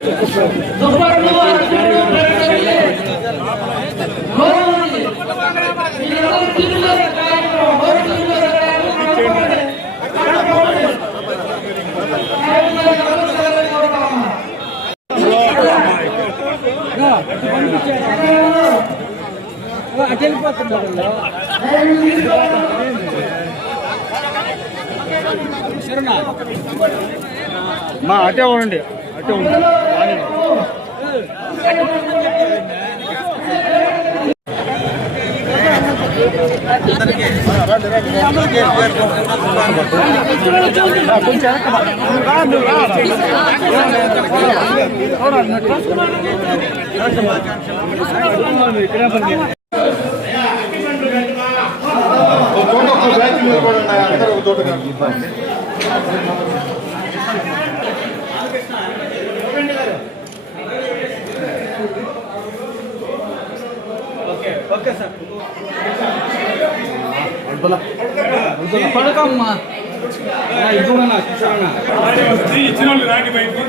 మా అటే ఉండండి, అటే ఉండండి. ఓకే సార్ పడకమ్మా ఇచ్చిన వాళ్ళు రాండి బయటికి.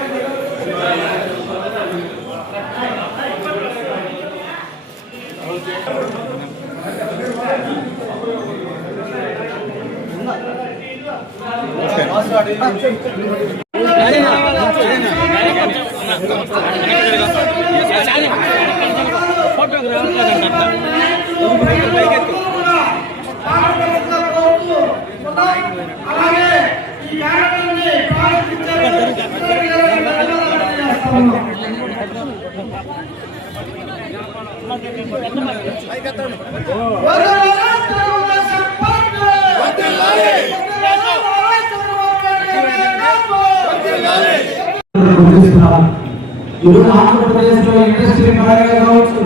ఈరోజు ఆంధ్రప్రదేశ్ లో ఇండస్ట్రీ పరంగా కావచ్చు,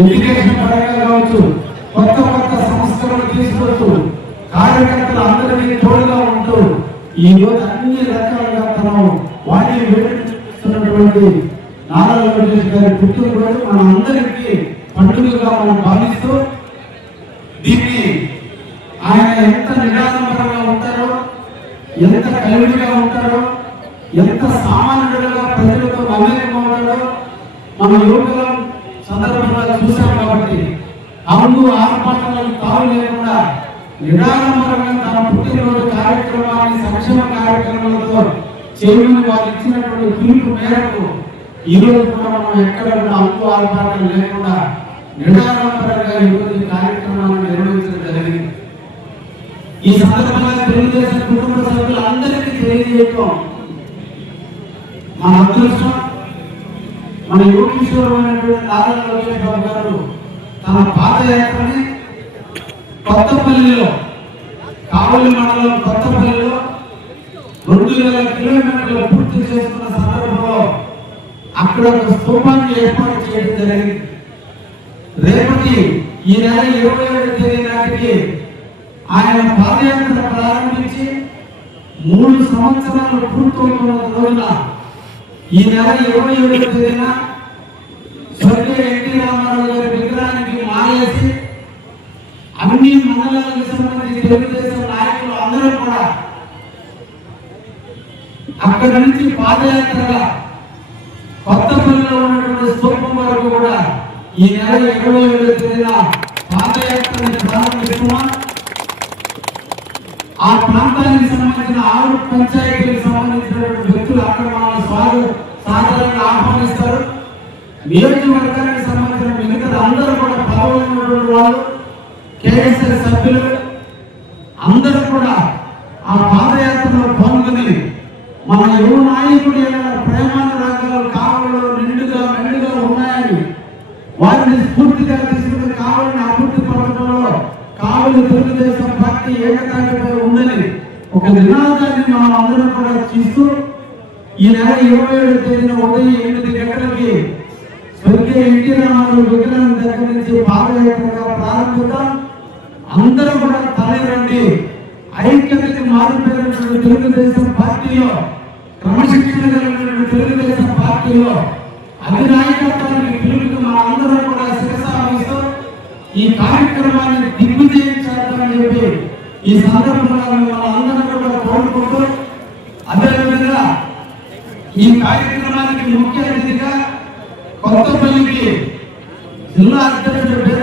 ఎడ్యుకేషన్ పరంగా కావచ్చు, కొత్త కొత్త సంస్థలను తీసుకొస్తూ కార్యకర్తలు అందరికీ తోడుగా ఉంటూ ఈ రోజు అన్ని రకాలుగా మనం వాటిని వేడుతున్నటువంటి నారా లోకేష్ గారి పుట్టినరోజు మన అందరికీ పండుగగా మనం భావిస్తూ దీన్ని ఆయన ఎంత నిరాడంబరంగా ఉంటారో, ఎంత కలివిడిగా ఉంటారో, ఎంత సామాన్యుడుగా ప్రజలతో మమేకమవుతాడో మన యువకుల సందర్భంగా చూశాం. కాబట్టి అవును ఆర్పాటలకు తావు లేకుండా నిరాడంబరంగా తన పుట్టినరోజు కార్యక్రమాన్ని సంక్షేమ కార్యక్రమాలతో చేయమని వారు ఇచ్చినటువంటి పిలుపు మేరకు ఈ రోజు కూడా మనం ఎక్కడ కూడా అప్పు ఆర్పాటలు లేకుండా నిరాడంబరంగా ఈరోజు ఈ కార్యక్రమాన్ని నిర్వహించడం జరిగింది. ఈ సందర్భంగా తెలుగుదేశం కుటుంబ సభ్యులందరికీ తెలియజేయటం మన అదృష్టం. మన యోగేశ్వరమైనటువంటి నారా లోకేష్ బాబు గారు తన పాదయాత్రని కొత్తపల్లిలో, కావలి మండలం కొత్తపల్లిలో 2000 కిలోమీటర్లు పూర్తి చేసుకున్న సందర్భంలో అక్కడ ఒక స్తూపాన్ని ఏర్పాటు చేయడం జరిగింది. రేపటి ఈ నెల 27వ తేదీ నాటికి ఆయన పాదయాత్ర ప్రారంభించి 3 సంవత్సరాలు పూర్తవుతున్న రోజున ఈ నెల 27వ తేదీన స్వర్గీయ ఎన్టీ రామారావు గారి విగ్రహానికి మాలేసి అన్ని మండలాలకు సంబంధించి తెలుగుదేశం నాయకులు అందరూ కూడా అక్కడి నుంచి పాదయాత్రగా కొత్తపల్లిలో ఉన్నటువంటి స్తూపం వరకు కూడా ఈ నెల 27వ తేదీన పాదయాత్రని ప్రారంభిస్తున్నాం. ఆ ప్రాంతానికి సంబంధించిన 6 పంచాయతీలకు సంబంధించినటువంటి వ్యక్తులు అక్కడ మనల్ని సాధారణంగా ఆహ్వానిస్తారు. నియోజకవర్గానికి సంబంధించిన మిగతా అందరూ కూడా పదవున్నటువంటి వాళ్ళు, కేఎస్ఆర్ సభ్యులు అందరూ కూడా ఆ పాదయాత్రలో పాల్గొని మన యువ నాయకుడి ప్రేమానురాగాలు కావలో నిండుగా మెండుగా ఉన్నాయని వారిని స్ఫూర్తిగా తీసుకుని కావాలని అభివృద్ధి పడటంలో కావలి తెలుగుదేశం పార్టీ ఏకతాటిపై ఉందని ఒక నినాదాన్ని మనం అందరం కూడా చూస్తూ ఈ నెల 27వ తేదీన ఉదయం 8 గంటలకి స్వర్గీయ ఎన్టీ రామారావు విగ్రహం దగ్గర నుంచి పాదయాత్రగా ప్రారంభిద్దాం. అందరూ కూడా తరలిరండి. ఐక్యతకి మారిపోయినటువంటి తెలుగుదేశం పార్టీలో, క్రమశిక్షణ కలిగినటువంటి తెలుగుదేశం పార్టీలో అధినాయకత్వానికి పిలుపుకి మన అందరూ కూడా శిరసావహిస్తూ ఈ కార్యక్రమాన్ని దిగ్విజయం చేద్దామని చెప్పి ఈ సందర్భంగా మన అందరూ కూడా కోరుకుంటూ, అదేవిధంగా ఈ కార్యక్రమానికి ముఖ్య అతిథిగా కొత్తపల్లికి జిల్లా అధ్యక్షుడు